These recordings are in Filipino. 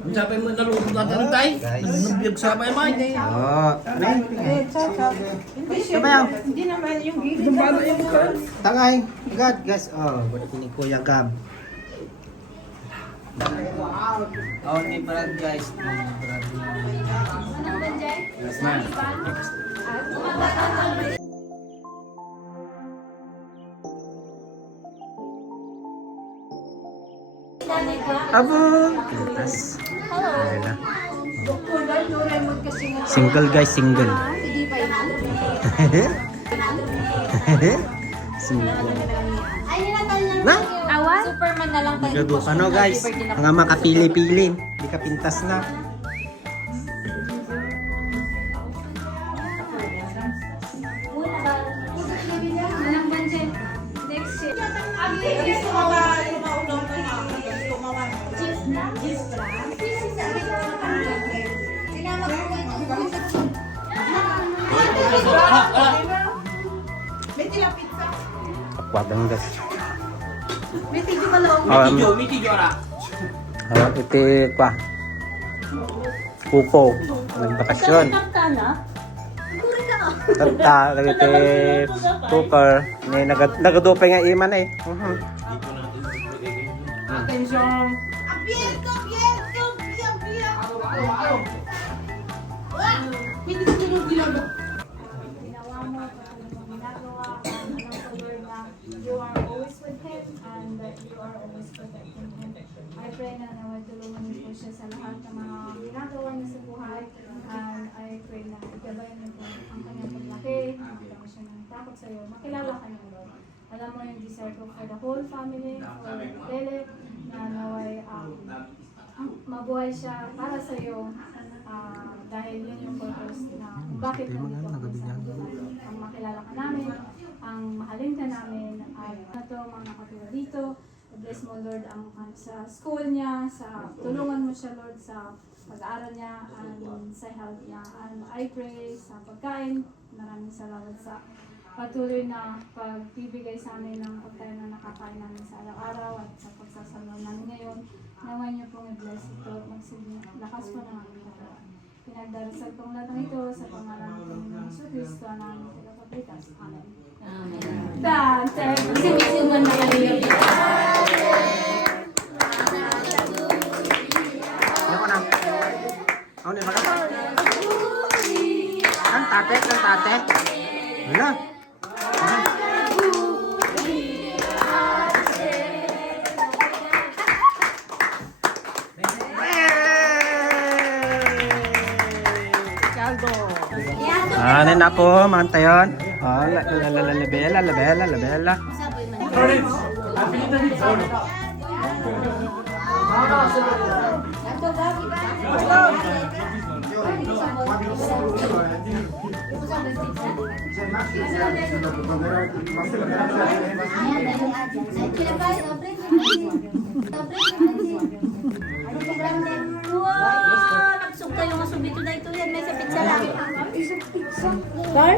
Sabay mo nalulog na tayo tayo. Nabiyag sabay mo eh. Oo. Hindi naman yung gilid. Yung bala yung kan. Tangay. God, guys. Oh, buat ini Kuya Gab. Oh, ni Brad guys. Ni Brad. Yes, ma'am. Abong. Yes. Ayun na. Single guys, single. Single. Na? Awan? Superman na lang tayo. Nagado ka no guys. Mga makapili-pili. Hindi ka pintas na. Walang budget. Next year. Kapwadang guys. May tigil pala ako. Mitijo ra. Iti kwa. Kuko. Nagbakasyon. Kapta na? Kuri ka na. Tata, lagi iti cooker. Nagadupay nga iman eh. Attention. Abierto, abierto, abierto. Hindi ko tinugilog. Ginawa mo, ginagawa, and also Lord na you are always with Him and that you are always protecting Him. I pray na naway tulungan niyo po siya sa lahat ng mga ginagawa niya sa buhay and I pray na igabayan niyo po ang kanyang paglaki, magkaroon siya ng takot sa iyo, makilala ka niyo Lord. Alam mo yung desire ko for the whole family, for Philip, na naway mabuhay siya para sa iyo. Dahil yun yung purpose na bakit nandito kami sa ang makilala ka namin, ang mahalin ka namin, at ito mga katulad dito. Bless mo Lord ang sa school niya, sa tulungan mo siya Lord sa pag-aaral niya, and sa health niya. And I pray sa pagkain, maraming salamat sa patuloy na pagbibigay sa amin ng pagkain na nakakain namin sa araw-araw at sa pagsasalaw namin ngayon. Naman niyo pong i-bless ito at magsilbi lakas po ng aming katawan. Pinagdarasal kong lahat ng ito sa pangalan ng Panginoong Kristo na aming tagapagligtas. Amen. Amen. Kasi man na kayo. Ako na. Ako na magkata. Kan tate, kan tate. Wala. Ano na po, mga tayon? Oh, labela. Nagsugta yung masubito na ito yan. May sa pizza lang. Car?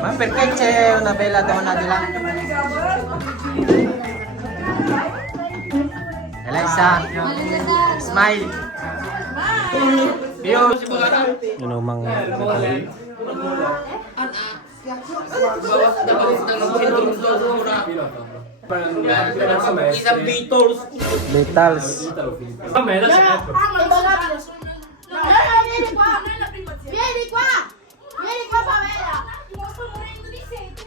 Perfect na bela daw na nila. Eliza, smile. Yo, ano mang Isang Beatles. Beatles. Vieni qua Pamela! Sto morendo di sete!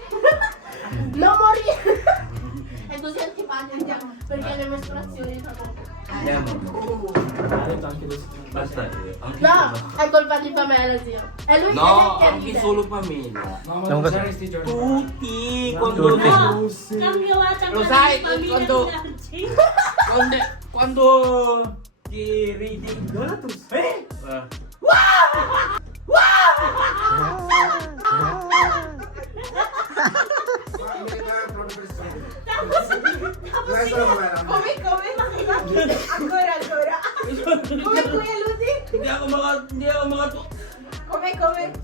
Non morire! È così antipatica perché le mestruazioni Basta. No, è colpa di Pamela, zio. È lui No, che anche ride. solo Pamela. Tutti, Tutti. Lo sai, quando ti ridi. Come? Ancora. Come Kuya Ludi? Hindi ako comment.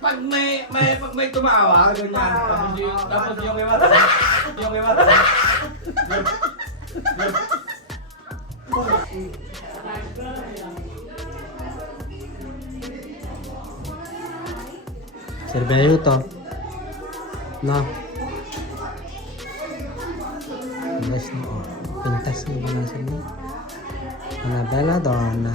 Pag may tumawa, ganyan. Tapos yung iba. Serbayo to. No. Guys, no. Pintas na ba nasa ni? Annabella Donna.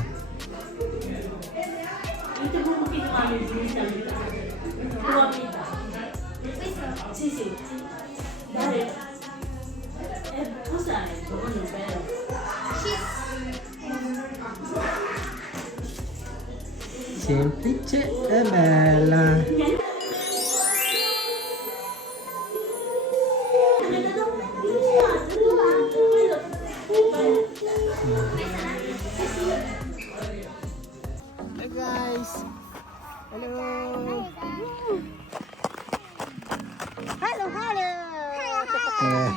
Semplice e bella. Hey guys! Hello! Eh.